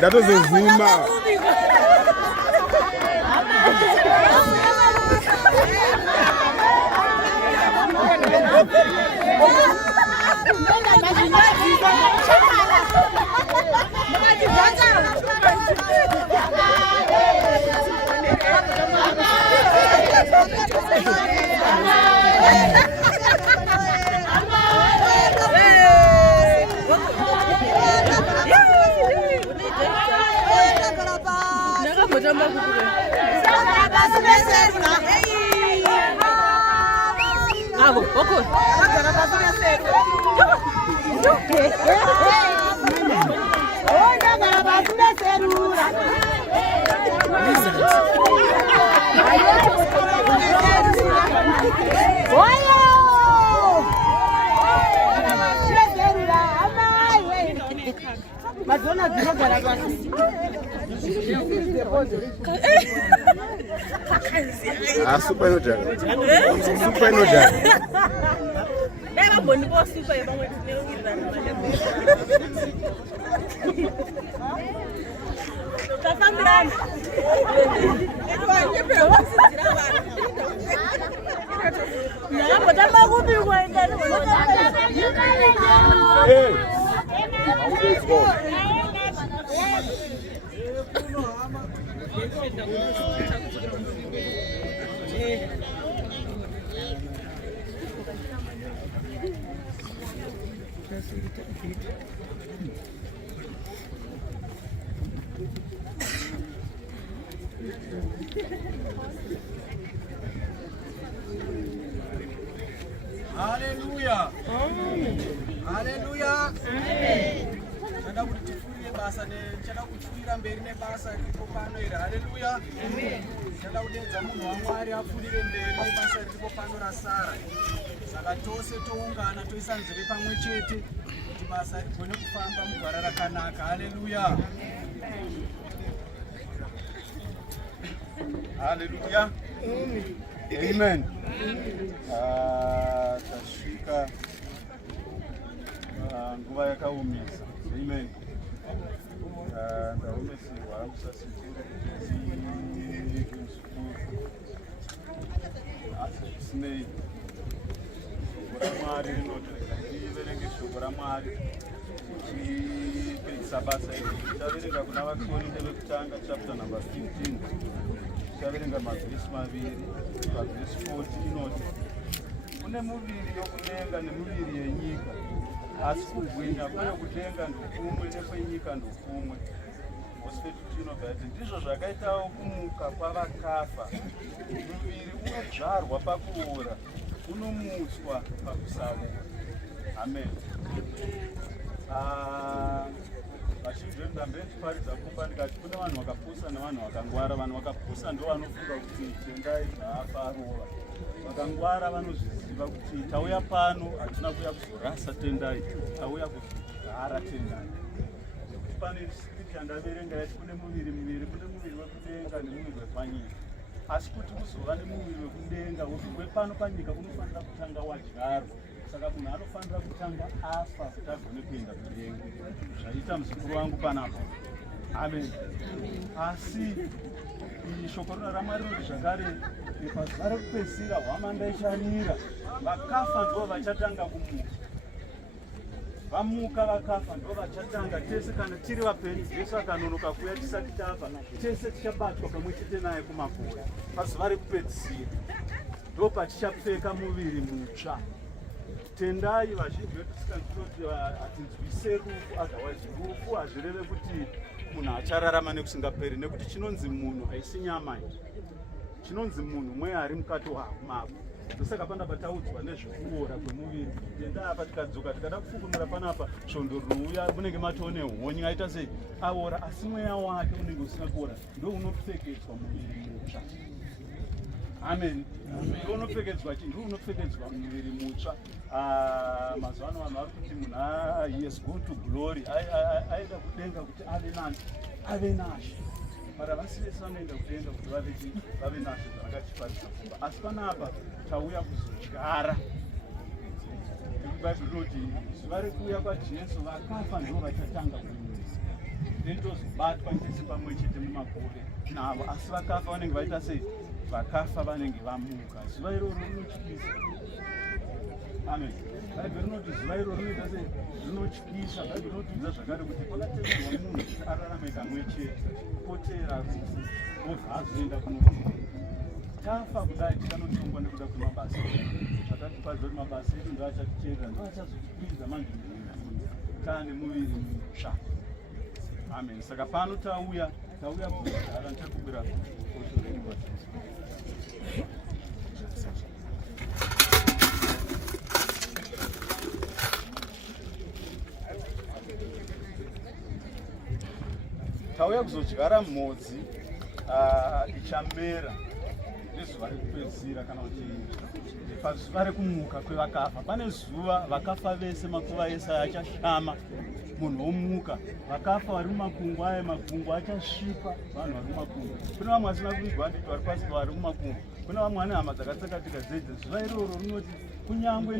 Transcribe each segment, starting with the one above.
That was a Zuma. Super no jack. Super no jack. Era bonito para super, vamos ver. Tá falando. Não, botar mais um bico ainda. Let's go. Hallelujah. Hallelujah. Chada kuti tifuire basa chada kufuira mberi nebasa riripo pano iri. Hallelujah. Chada kudenza munhu waMwari afurire mberi nebasa riripo pano rasara. Saka tose toungana toisa nzeve pamwe chete kuti basa rigone kufamba mugwara rakanaka. Hallelujah. Hallelujah. Amen. Tasvika nguva yakaomesa. Amen. Ndaomesirwa musasitiro kuti asinei shoko raMwari rinotoreka tiverenge shoko raMwari tichipedzisa basa iri. Taverenga kuna Vakorinde vekutanga chapter number 15. Taverenga mavhesi maviri. Pavhesi 40 inoti kune muviri yokudenga nemuviri yenyika, asi kubwinya kweyokudenga ndokumwe nekwenyika ndokumwe. Verse 52 inobva yati ndizvo zvakaitawo kumuka kwavakafa. Muviri unodzvarwa pakuora, unomutswa pakusaura. Amen. Vazhinji vendambe ndiparidza kumba ndikati kune vanhu vakapusa nevanhu vakangwara. Vanhu vakapusa ndo vanofunga kuti tendai zvaafa arova. Vakangwara vanozviziva kuti tauya pano hatina kuya kuzorasa tendai, tauya kuzogara tendai. Pane scripture ndaverenga yati kune muviri muviri, kune muviri wekudenga nemuviri wepanyika. Asi kuti kuzova nemuviri wekudenga, wepano panyika unofanira kutanga wadyarwa. Saka munhu anofanira kutanga afa kuti agone kuenda kudenga. Zvaita muzukuru wangu panapa. Amen. Asi shoko raMwari rinoti zvakare pazuva rekupedzisira hwamanda ichamira, vakafa ndivo vachatanga kumuka. vamuka vakafa ndo vachatanga tese kana tiri vapenyu Jesu akanonoka kuuya tisati tafa tese tichabatwa pamwe chete naye kumakore pazuva rekupedzisira ndo patichapfeka muviri mutsva. Tendai vazhinji vedu tikanzwiti hatinzwise rufu otherwise rufu hazvireve kuti munhu achararama nekusingaperi nekuti chinonzi munhu haisi nyama iyi chinonzi munhu mweya ari mukati mako. Ndosaka panapa taudzwa nezvekuora kwemuviri tenda apa tikadzoka tikada kufukumira panapa svondo rinouya munenge matone honye aita sei aora asi mweya wake unenge usina kuora ndo unopfekedzwa muviri mutsva. Amen. Ndo unopfekedzwa chii? Ndo unopfekedzwa muviri mutsva. Mazuva ano vanhu vari kuti munhu he has gone to glory aenda kudenga kuti ave nashe para vasi vese vanoenda kudenga kuti vave nashe zvavakachiparisa pfumba asi panapa tauya kuzodyara. Bhaibheri rinoti zuva rekuuya kwaJesu vakafa ndo vachatanga kunyuisa ndozobatwa tese pamwe chete mumakore navo asi vakafa vanenge vaita sei vakafa vanenge vamuka. Zuva iroro rinotyisa. Amen. Bhaibheri rinoti zuva iroro rinoita sei rinotyisa. Bhaibheri rinotidza zvakare kuti kwakatenderwa munhu kuti ararame kamwe chete potera rufu obva azoenda kunokufa. Tafa kudai tikanotongwa nekuda kwemabasa zvakatipadza kuti mabasa edu ndo achatiteerera ndo achazotikwidza manzvimbo taane muviri mutsva. Amen. Saka pano tauya kuzogara ndichakubira kosho redu. Tauya kuzodyara mhodzi ichamera nezuva rekupedzisira kana kuti pazuva rekumuka kwevakafa. Pane zuva vakafa vese makuva ese achashama munhu womuka. Vakafa vari mumakungu aya makungu achasvipa vanhu vari mumakungu. Kuna vamwe vasina kuigwa handiti vari pasi pavari mumakungu. Kuna vamwe vane hama dzakatsakatika dzedze. Zuva iroro rinoti kunyangwe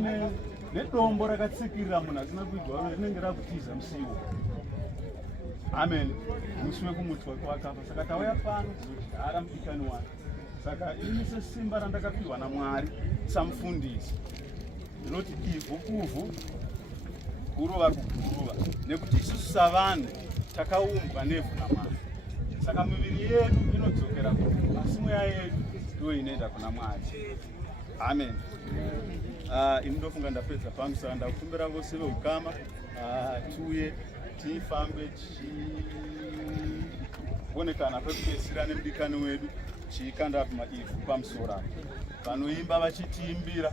nedombo rakatsikirira munhu asina kuigwa rinenge rakutiza musiwo. Amen. Musi wekumutswa kwevakafa. Saka tauya pano kuzodyara mudikani wake. Saka ini sesimba randakapiwa naMwari samufundisi rinoti ivhu kuvhu guruva kuguruva nekuti isusu savanhu takaumbwa nevhu naMwari. Saka miviri yedu inodzokera kuno asi mweya yedu ndo inoenda kuna Mwari. Amen. Ini ndofunga ndapedza pano saka ndakukumbira vose veukama tiuye tifambe tichionekana pekupedzisira nemudikani wedu chikanda maivhu pamusoro apo vanoimba vachitiimbira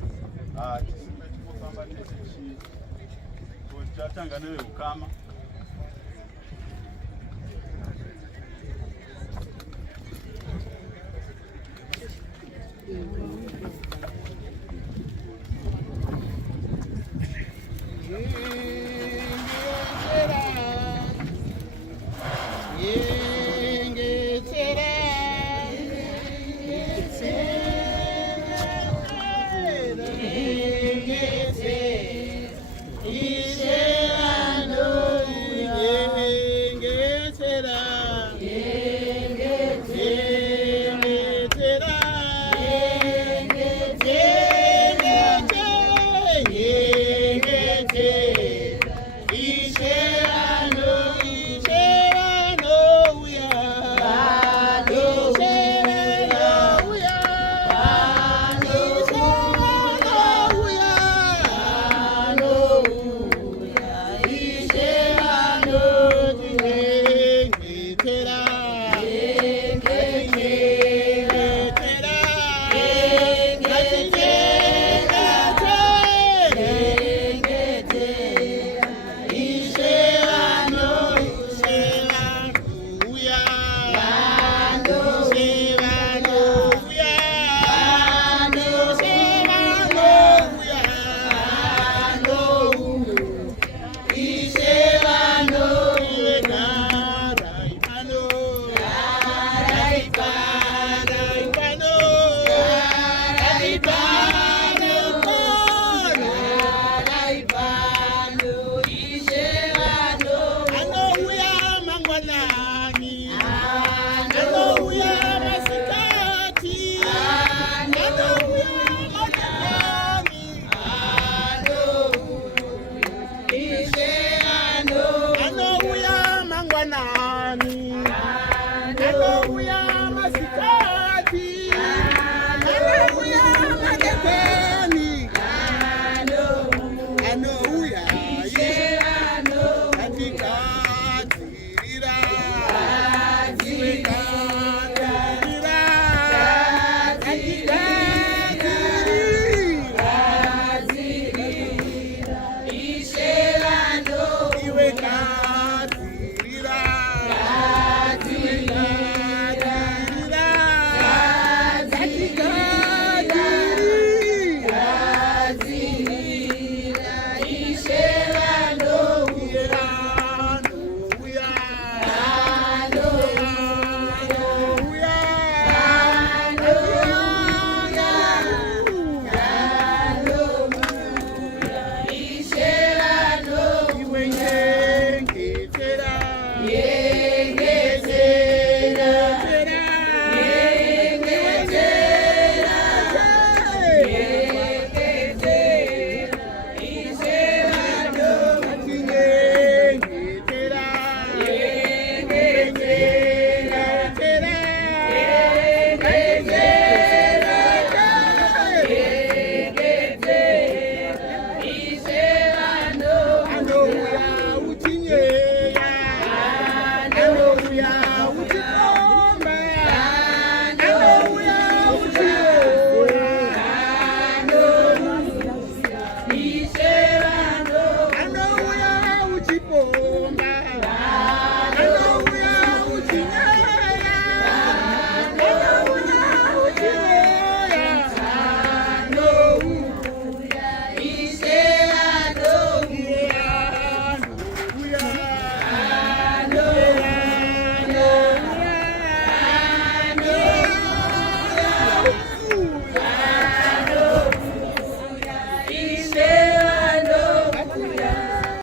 tisimbe tikofamba tese tatanga neveukama.